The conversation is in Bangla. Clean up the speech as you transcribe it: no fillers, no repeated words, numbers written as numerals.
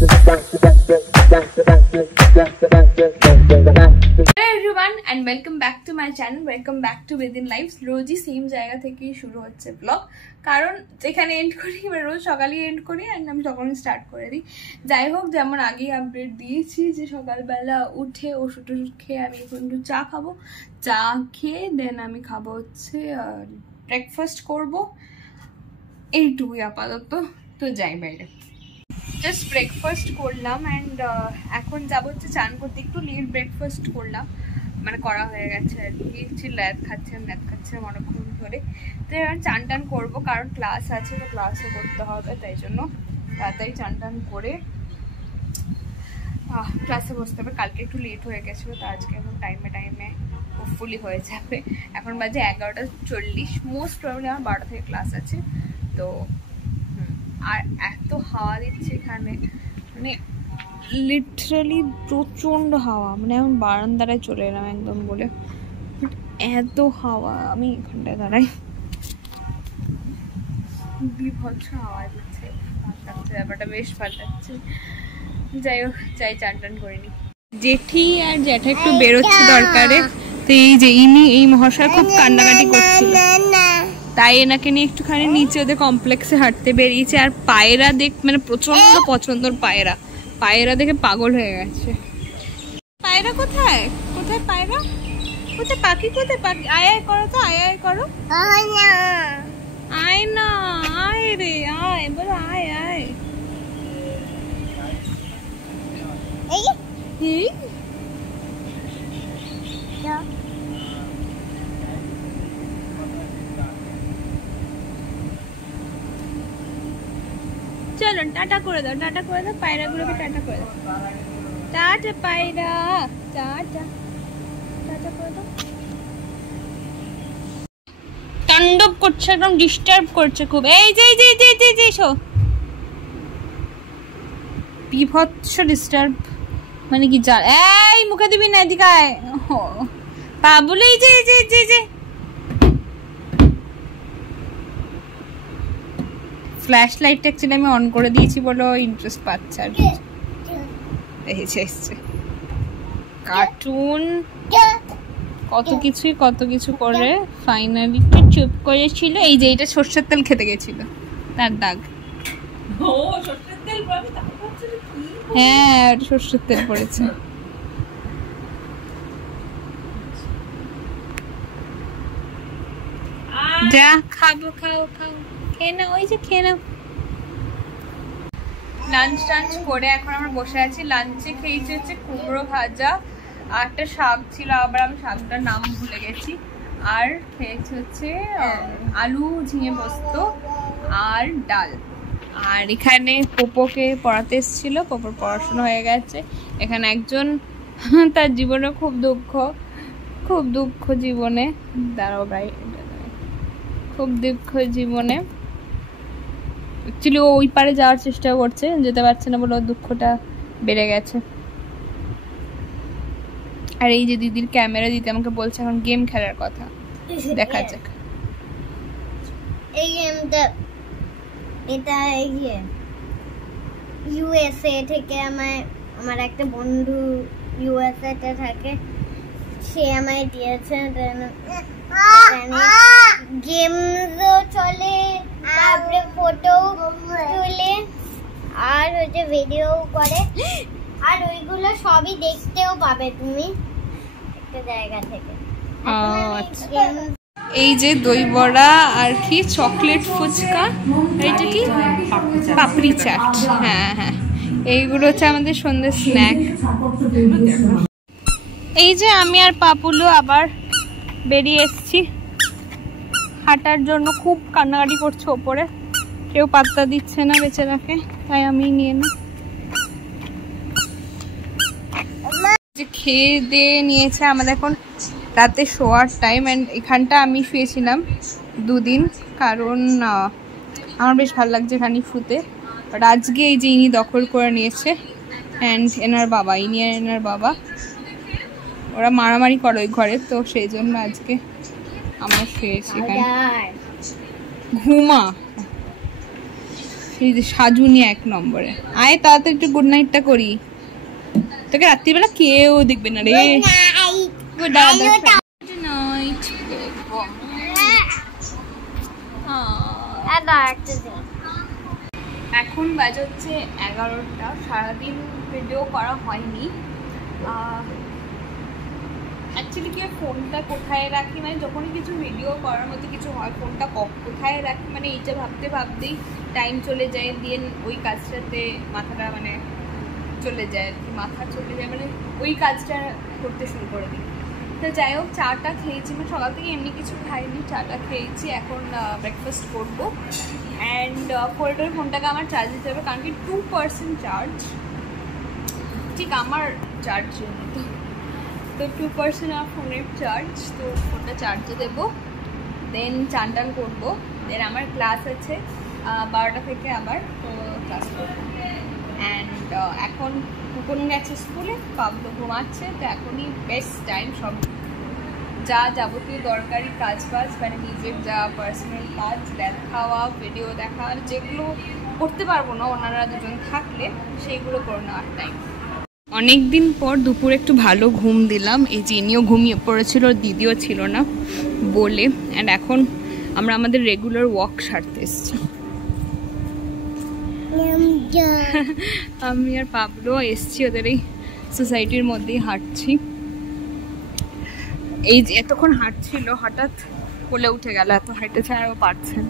everyone and welcome back to my channel, welcome back to Within Lives। রোজই সেম জায়গা থেকে শুরু হচ্ছে ব্লগ, কারণ যেখানে এন্ড করি মানে রোজ সকালে এন্ড করি আর আমি তখনই স্টার্ট করে দিই। যাই হোক, যেমন আগেই আপডেট দিয়েছি যে সকালবেলা উঠে ওষুধ খেয়ে আমি এখন একটু চা খাবো, চা খেয়ে দেন আমি খাবো হচ্ছে ব্রেকফাস্ট করবো, এইটুকুই আপাতত। তো যাই বাইরে, জাস্ট ব্রেকফাস্ট করলাম অ্যান্ড এখন যাবো হচ্ছে চান করতে। একটু লেট ব্রেকফাস্ট করলাম, মানে করা হয়ে গেছে আর কি। ল্যাদ খাচ্ছিলাম অনেকক্ষণ ধরে। তো এবার চান টান করবো, কারণ ক্লাস আছে, তো ক্লাসও করতে হবে, তাই জন্য তাড়াতাড়ি চান টান করে ক্লাসে বসতে হবে। কালকে একটু লেট হয়ে গেছিলো, তো আজকে এখন টাইমে হোপফুলি হয়ে যাবে। এখন বাজে 11:40, মোস্ট প্রবলি আমার 12টা থেকে ক্লাস আছে। তো আর এত হাওয়া দিচ্ছে এখানে, মানে লিটারালি প্রচণ্ড হাওয়া। মানে আমি বারান্দায় চলে এলাম একদম বলে, এত হাওয়া। আমি এখানটায় দাঁড়াই, বিভৎস হাওয়া দিচ্ছে, ব্যাপারটা বেশ ভালো লাগছে। যাই হোক, যাই চান টান করে নি। জেঠি আর জ্যাঠা একটু বেরোচ্ছে দরকারে, তো এই যে ইনি এই মহাশয় খুব কান্নাকাটি করছিল, তাই এনাকে নিয়ে একটুখানি নিচে ওদের কমপ্লেক্সে হাঁটতে বেরিয়েছে। আর পায়রা দেখ, মানে প্রচন্ড পছন্দের পায়রা দেখে পাগল হয়ে গেছে। পায়রা কোথায় পায়রা কোথায়, পাখি কোথায়, পাখি আয় আয় করো, তো আয় আয় করো, আয় না আয় রে, আয় বলো, আয় আয়। চলো টাটা করে দাও, পায়রাগুলোকে টাটা করে দাও। টাটা পায়রা, টাটা করে দাও। তাণ্ডব করছে, একদম ডিস্টার্ব করছে খুব। এই যে বিভৎস ডিস্টার্ব, মানে কি যা, এই মুখে দিবি না, এদিকে আয় বাবুল। এই যে ফ্ল্যাশ লাইটটা অ্যাকচুয়ালি আমি অন করে দিয়েছি বলে ইন্টারেস্ট পাচ্ছে আর কি। এসছে কার্টুন, কত কিছু করে ফাইনালি চুপ করেছিল। এই যে এটা সর্ষের তেল খেতে গেছিল, তার দাগ। হ্যাঁ, সর্ষের তেল পড়েছে। যা খাবো, খাও খেয়ে নাও, ওই যে খেয়ে নাও। লাঞ্চ করে এখন আমরা বসে আছি। লাঞ্চে খেয়েছি হচ্ছে কুমড়ো ভাজা আর একটা শাক ছিল, আবার আমি শাকটার নাম ভুলে গেছি। আর খেয়েছি হচ্ছে আলু ঝিঙে পোস্ত আর ডাল। আর এখানে পোপোকে পড়াতে এসেছিল, পোপোর পড়াশোনা হয়ে গেছে। এখানে একজন তার জীবনে খুব দুঃখ জীবনে, দাঁড়াও ভাই, খুব দুঃখ জীবনে অ্যাকচুয়ালি ওই পারে যাওয়ার চেষ্টা করছে, যেতে পারছে না বলে ওর দুঃখটা বেড়ে গেছে। আর এই যে দিদির ক্যামেরা দিতে আমাকে বলছে এখন গেম খেলার কথা, দেখা যাক। এই গেমটা, এটা ইউএসএ থেকে আমার একটা বন্ধু ইউএসএ তে থাকে, সে আমায় দিয়েছে। গেমসও চলে, তারপরে ফটো তুলে, আর হচ্ছে ভিডিও করে, আর ওইগুলো সবই দেখতেও পাবে তুমি একটা জায়গা থেকে। এই যে দই বড়া আর কি চকলেট ফুচকা, এইটা কি পাপড়ি চাট, হ্যাঁ এইগুলো হচ্ছে আমাদের সন্ধ্যের স্ন্যাক। এই যে আমি আর পাপুলু আবার বেরিয়ে এসছি হাঁটার জন্য। খুব কান্নাকাটি করছে ওপরে, কেউ পাত্তা দিচ্ছে না বেচারাকে, তাই আমি নিয়ে নিই। খেয়ে দিয়ে নিয়েছে, আমাদের এখন রাতে শোয়ার টাইম। অ্যান্ড এখানটা আমি শুয়েছিলাম 2 দিন, কারণ আমার বেশ ভালো লাগছে এখানে শুতে। বাট আজকে এই যে ইনি দখল করে নিয়েছে, অ্যান্ড এনার বাবা ওরা মারামারি করে ওই ঘরে, তো সেই জন্য আজকে আমরা শুয়েছি এখানে। ঘুমা এই যে সাজুনি 1 নম্বরে। আয় তাড়াতাড়ি একটু গুড নাইটটা করি, তোকে রাত্রিবেলা কেউ দেখবে না রে। Good night. এখন বাজে হচ্ছে 11টা। সারাদিন ভিডিও করা হয়নি। অ্যাকচুয়ালি কি ফোনটা কোথায় রাখি, মানে যখনই কিছু ভিডিও করার মতো কিছু হয় ফোনটা কোথায় রাখি, মানে এইটা ভাবতে ভাবতেই টাইম চলে যায়, দিয়ে ওই কাজটাতে মাথাটা মানে চলে যায় আর কি, মাথা চলে যায়, মানে ওই কাজটা করতে শুরু করে দিই। তো যাই হোক, চাটা খেয়েছি, মানে সকাল থেকে এমনি কিছু খাইনি, চাটা খেয়েছি। এখন ব্রেকফাস্ট করবো অ্যান্ড করিডোর ফোনটাকে আমার চার্জ দিতে হবে, কারণ কি 2% চার্জ, ঠিক আমার চার্জের মতো। তো 2% আমার ফোনের চার্জ, তো ফোনটা চার্জে দেবো, দেন চান টান করবো, দেন আমার ক্লাস আছে 12টা থেকে আবার, তো ক্লাস করবো। অ্যান্ড এখন কুকুন গেছে স্কুলে, পাবলো ঘুমাচ্ছে, তো এখনই বেস্ট টাইম সব যা যাবতীয় দরকারি কাজ বাজ, মানে নিজের যা পার্সোনাল কাজ, খাওয়া, ভিডিও দেখা, যেগুলো করতে পারবো না ওনারা দুজন থাকলে, সেইগুলো করে নেওয়ার টাইম। অনেক দিন পর দুপুরে একটু ভালো ঘুম দিলাম, এই যে ইনিও ঘুমিয়ে পড়েছিল, দিদিও ছিল না বলে। অ্যান্ড এখন আমরা আমাদের রেগুলার ওয়াক সারতে এসেছি। আমি আর পাবলো এসছি, ওদের এই সোসাইটির মধ্যেই হাঁটছি। এই যে এতক্ষণ হাঁটছিল, হঠাৎ কোলে উঠে গেল, এত হাঁটে ছাড়াও পারছেন।